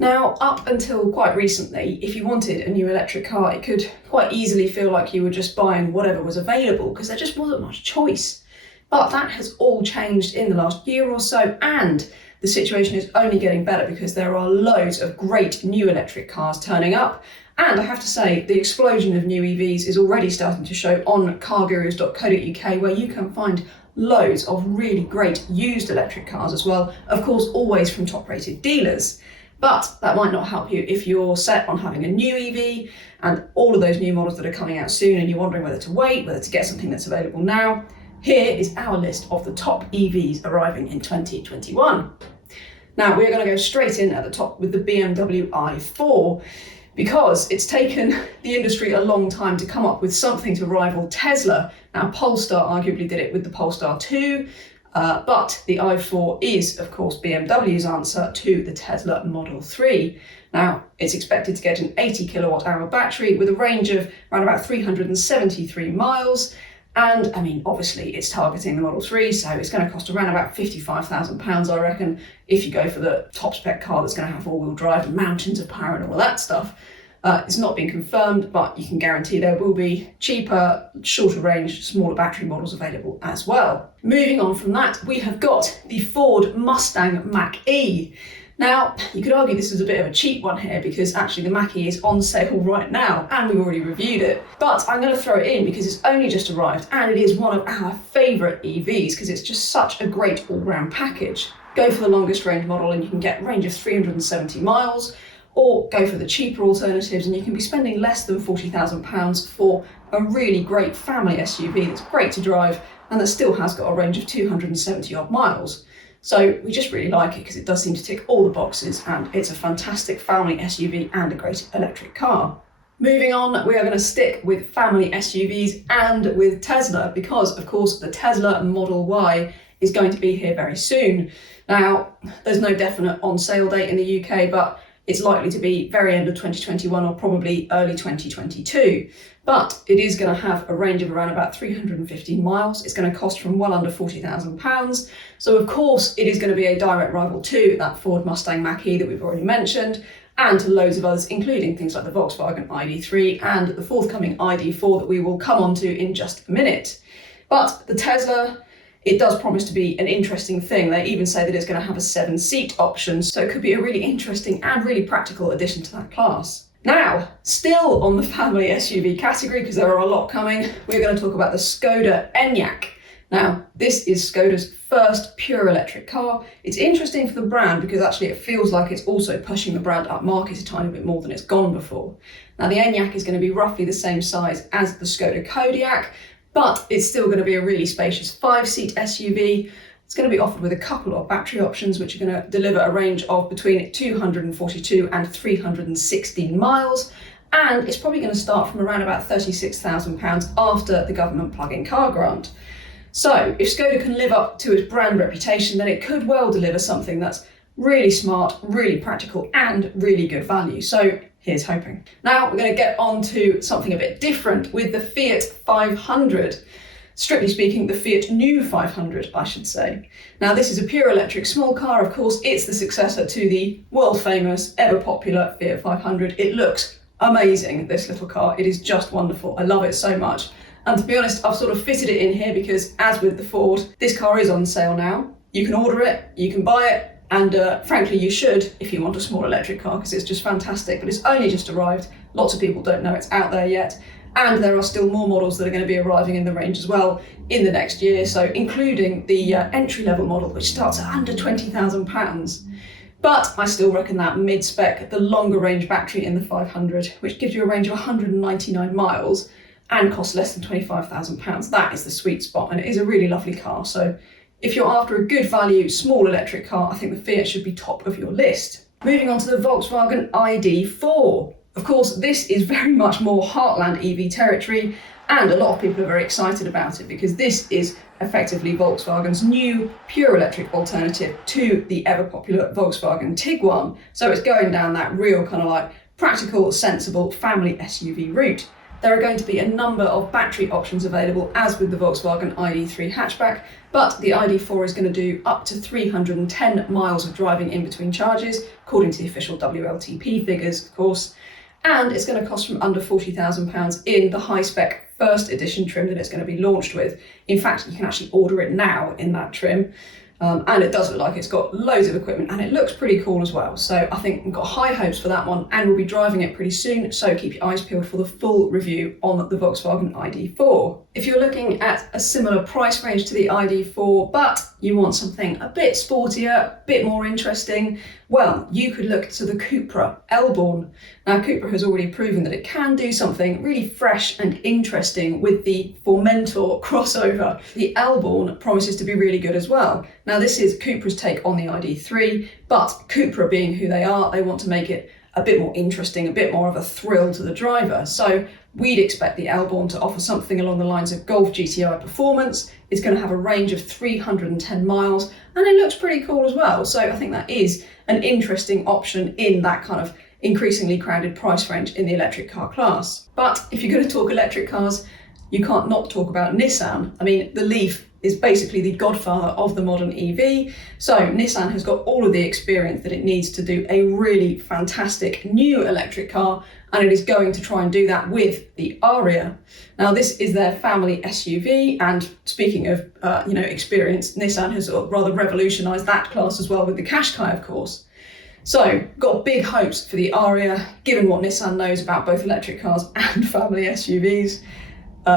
Now, up until quite recently, if you wanted a new electric car, it could quite easily feel like you were just buying whatever was available because there just wasn't much choice. But that has all changed in the last year or so, and the situation is only getting better because there are loads of great new electric cars turning up. And I have to say, the explosion of new EVs is already starting to show on CarGurus.co.uk, where you can find loads of really great used electric cars as well, of course always from top-rated dealers. But that might not help you if you're set on having a new EV and all of those new models that are coming out soon and you're wondering whether to wait, whether to get something that's available now. Here is our list of the top EVs arriving in 2021. Now we're going to go straight in at the top with the BMW i4 because it's taken the industry a long time to come up with something to rival Tesla. Now Polestar arguably did it with the Polestar 2. But the i4 is, of course, BMW's answer to the Tesla Model 3. Now, it's expected to get an 80 kilowatt hour battery with a range of around about 373 miles. And I mean, obviously it's targeting the Model 3, so it's going to cost around about £55,000, I reckon, if you go for the top spec car that's going to have all-wheel drive and mountains of power and all that stuff. It's not been confirmed, but you can guarantee there will be cheaper, shorter range, smaller battery models available as well. Moving on from that, we have got the Ford Mustang Mach E. Now, you could argue this is a bit of a cheap one here because actually the Mach E is on sale right now and we've already reviewed it. But I'm going to throw it in because it's only just arrived and it is one of our favourite EVs because it's just such a great all-round package. Go for the longest range model and you can get a range of 370 miles. Or go for the cheaper alternatives and you can be spending less than £40,000 for a really great family SUV that's great to drive and that still has got a range of 270 odd miles. So we just really like it because it does seem to tick all the boxes and it's a fantastic family SUV and a great electric car. Moving on, we are going to stick with family SUVs and with Tesla because, of course, the Tesla Model Y is going to be here very soon. Now, there's no definite on sale date in the UK, but it's likely to be very end of 2021 or probably early 2022. But it is going to have a range of around about 315 miles. It's going to cost from well under £40,000. So of course it is going to be a direct rival to that Ford Mustang Mach-E that we've already mentioned, and to loads of others, including things like the Volkswagen Id4 and the forthcoming Id4 that we will come on to in just a minute. But the Tesla, it does promise to be an interesting thing. They even say that it's going to have a 7-seat option, so it could be a really interesting and really practical addition to that class. Now, still on the family SUV category, because there are a lot coming, we're going to talk about the Škoda Enyaq. Now, this is Škoda's first pure electric car. It's interesting for the brand because actually it feels like it's also pushing the brand up market a tiny bit more than it's gone before. Now, the Enyaq is going to be roughly the same size as the Škoda Kodiaq, but it's still going to be a really spacious 5-seat SUV. It's going to be offered with a couple of battery options, which are going to deliver a range of between 242 and 316 miles. And it's probably going to start from around about £36,000 after the government plug-in car grant. So if Škoda can live up to its brand reputation, then it could well deliver something that's really smart, really practical, and really good value. So here's hoping. Now we're going to get on to something a bit different with the Fiat 500. Strictly speaking, the Fiat New 500, I should say. Now, this is a pure electric small car. Of course, it's the successor to the world famous, ever popular Fiat 500. It looks amazing, this little car. It is just wonderful. I love it so much. And to be honest, I've sort of fitted it in here because, as with the Ford, this car is on sale now. You can order it, you can buy it, and frankly, you should if you want a small electric car because it's just fantastic. But it's only just arrived. Lots of people don't know it's out there yet. And there are still more models that are going to be arriving in the range as well in the next year, so including the entry-level model, which starts at under £20,000. But I still reckon that mid-spec, the longer range battery in the 500, which gives you a range of 199 miles and costs less than £25,000, that is the sweet spot, and it is a really lovely car. So if you're after a good value, small electric car, I think the Fiat should be top of your list. Moving on to the Volkswagen Id4. Of course, this is very much more heartland EV territory, and a lot of people are very excited about it because this is effectively Volkswagen's new pure electric alternative to the ever popular Volkswagen Tiguan. So it's going down that real kind of like practical, sensible family SUV route. There are going to be a number of battery options available as with the Volkswagen ID3 hatchback, But the ID4 is going to do up to 310 miles of driving in between charges, according to the official WLTP figures, of course. And it's going to cost from under £40,000 in the high-spec first edition trim that it's going to be launched with. In fact, you can actually order it now in that trim. And it does look like it's got loads of equipment and it looks pretty cool as well. So I think we've got high hopes for that one and we'll be driving it pretty soon. So keep your eyes peeled for the full review on the Volkswagen ID4. If you're looking at a similar price range to the ID4, but you want something a bit sportier, a bit more interesting, well, you could look to the Cupra Elborn. Now, Cupra has already proven that it can do something really fresh and interesting with the Formentor crossover. The Elborn promises to be really good as well. Now, this is Cupra's take on the ID3, but Cupra being who they are, they want to make it a bit more interesting, a bit more of a thrill to the driver. So we'd expect the Elborn to offer something along the lines of Golf GTI performance. It's going to have a range of 310 miles and it looks pretty cool as well. So I think that is an interesting option in that kind of increasingly crowded price range in the electric car class. But if you're going to talk electric cars, you can't not talk about Nissan. I mean, the Leaf is basically the godfather of the modern EV. So Nissan has got all of the experience that it needs to do a really fantastic new electric car, and it is going to try and do that with the Ariya. Now, this is their family SUV, and speaking of experience, Nissan has rather revolutionised that class as well with the Qashqai, of course. So, got big hopes for the Ariya, given what Nissan knows about both electric cars and family SUVs.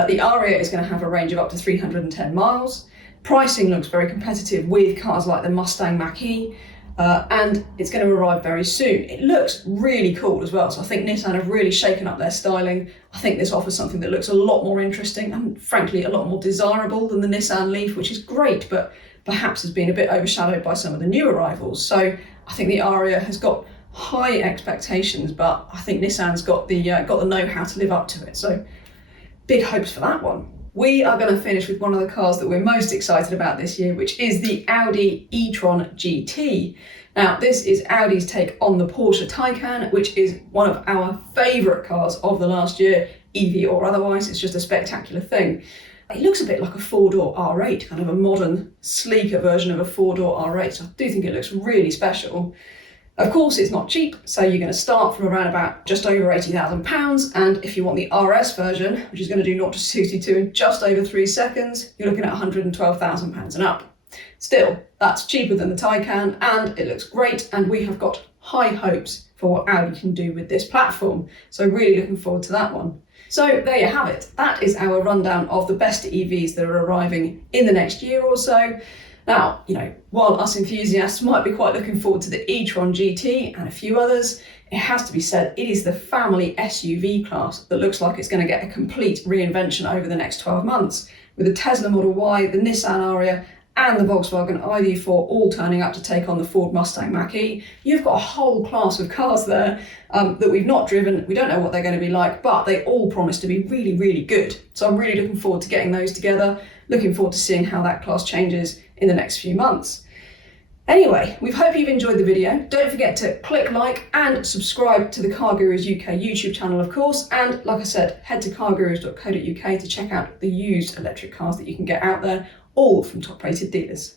The Ariya is going to have a range of up to 310 miles. Pricing looks very competitive with cars like the Mustang Mach E, and it's going to arrive very soon. It looks really cool as well, so I think Nissan have really shaken up their styling. I think this offers something that looks a lot more interesting and frankly a lot more desirable than the Nissan Leaf, which is great, but perhaps has been a bit overshadowed by some of the new arrivals. So I think the Ariya has got high expectations, but I think Nissan's got the know-how to live up to it. So big hopes for that one. We are going to finish with one of the cars that we're most excited about this year, which is the Audi E-Tron Gt. Now, this is Audi's take on the Porsche Taycan, which is one of our favourite cars of the last year, EV or otherwise. It's just a spectacular thing. It looks a bit like a four-door R8, kind of a modern, sleeker version of a four-door R8, so I do think it looks really special. Of course, it's not cheap, so you're going to start from around about just over £80,000, and if you want the RS version, which is going to do 0 to 62 in just over 3 seconds, you're looking at £112,000 and up. Still, that's cheaper than the Taycan, and it looks great, and we have got high hopes for what Audi can do with this platform, so really looking forward to that one. So there you have it. That is our rundown of the best EVs that are arriving in the next year or so. Now, while us enthusiasts might be quite looking forward to the E-Tron GT and a few others, it has to be said it is the family SUV class that looks like it's going to get a complete reinvention over the next 12 months, with the Tesla Model Y, the Nissan Ariya and the Volkswagen Id4 all turning up to take on the Ford Mustang Mach-E. You've got a whole class of cars there that we've not driven. We don't know what they're going to be like, but they all promise to be really, really good. So I'm really looking forward to getting those together, looking forward to seeing how that class changes in the next few months. Anyway, we hope you've enjoyed the video. Don't forget to click like and subscribe to the CarGurus UK YouTube channel, of course. And like I said, head to cargurus.co.uk to check out the used electric cars that you can get out there, all from top-rated dealers.